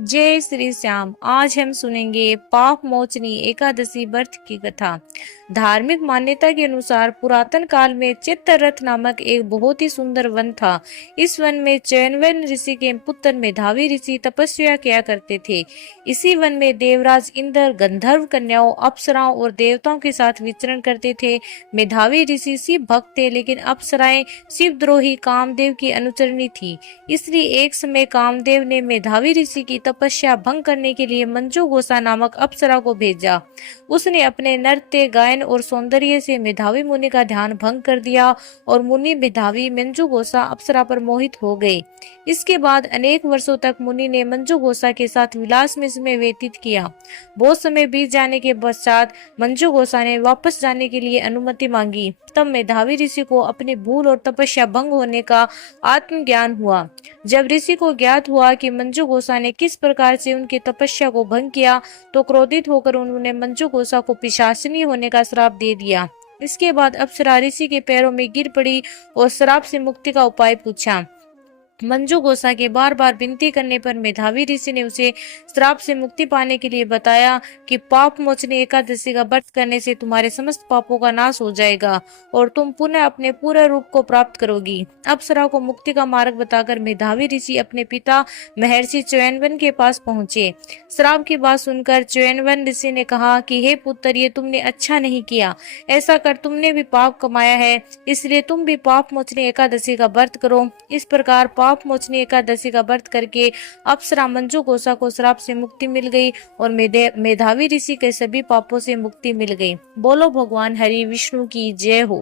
जय श्री श्याम। आज हम सुनेंगे पाप मोचनी एकादशी व्रत की कथा। धार्मिक मान्यता के अनुसार पुरातन काल में चित्तरथ नामक एक बहुत ही सुंदर वन था। इस वन में चयनवन ऋषि के पुत्र मेधावी ऋषि तपस्या किया करते थे। इसी वन में देवराज इंद्र गंधर्व कन्याओं, अप्सराओं और देवताओं के साथ विचरण करते थे। मेधावी ऋषि शिव भक्त थे, लेकिन अप्सराएं शिवद्रोही कामदेव की अनुचरणी थी। इसलिए एक समय कामदेव ने मेधावी ऋषि की तपस्या भंग करने के लिए मंजू गोसा नामक अप्सरा को भेजा। उसने अपने नृत्य, गायन और सौंदर्य से मेधावी मुनि का ध्यान भंग कर दिया और मुनि मेधावी मंजू गोसा अप्सरा पर मोहित हो गए। इसके बाद अनेक वर्षों तक मुनि ने मंजू गोसा के साथ विलास में समय व्यतीत किया। बहुत समय बीत जाने के पश्चात मंजू गोसा ने वापस जाने के लिए अनुमति मांगी। तब मेधावी ऋषि को अपनी भूल और तपस्या भंग होने का आत्मज्ञान हुआ। जब ऋषि को ज्ञात हुआ कि मंजू गोसा ने किस प्रकार से उनकी तपस्या को भंग किया, तो क्रोधित होकर उन्होंने मंजू गोसा को पिशाचिनी होने का श्राप दे दिया। इसके बाद अप्सरा ऋषि के पैरों में गिर पड़ी और श्राप से मुक्ति का उपाय पूछा। मंजू गोसा के बार बार विनती करने पर मेधावी ऋषि ने उसे श्राप से मुक्ति पाने के लिए बताया कि पाप मोचनी एकादशी का व्रत करने से तुम्हारे समस्त पापों का नाश हो जाएगा और तुम पुनः अपने पूरे रूप को प्राप्त करोगी। अप्सरा को मुक्ति का मार्ग बताकर मेधावी ऋषि अपने पिता महर्षि च्यवनवन के पास पहुंचे। श्राप की बात सुनकर च्यवनवन ऋषि ने कहा कि हे पुत्र, ये तुमने अच्छा नहीं किया। ऐसा कर तुमने भी पाप कमाया है, इसलिए तुम भी पाप मोचनी एकादशी का व्रत करो। इस प्रकार पाप मोचनी एकादशी का व्रत करके अप्सरा मंजू गोसा को श्राप से मुक्ति मिल गई और मेधावी ऋषि के सभी पापों से मुक्ति मिल गई। बोलो भगवान हरि विष्णु की जय हो।